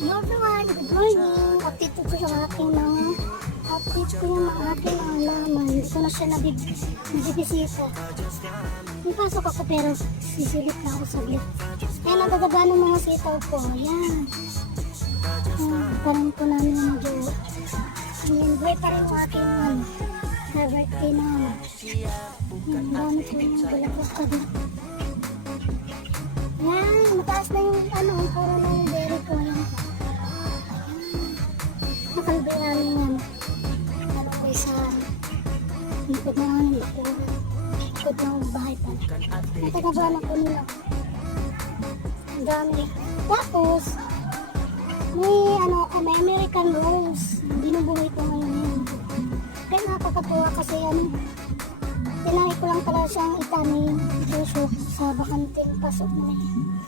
Hello everyone, good morning. Update ko sa aking mga update ko yung mga aking mga laman. Hindi ko na siya nabibisita. May pasok ako pero sisilip na ako saglit. Kaya nadadaga ng mga sitaw ko. Ayan. Parang ko namin yung medyo in-enjoy pa rin yung aking birthday na ang dami ko yung galapos pa din. Ayan, mataas na yung puro na yung berry ko. Ayan. Nakalagay namin yan. Nakalagay sa likod na namin. Likod ng bahay pa. Natagawa na po nila. Ang dami. Tapos, may American Rose. Binubuhay ko ngayon yun. Kaya nakakatuwa kasi tinry ko lang pala siyang itanim dito sa bakanting pasok na yun.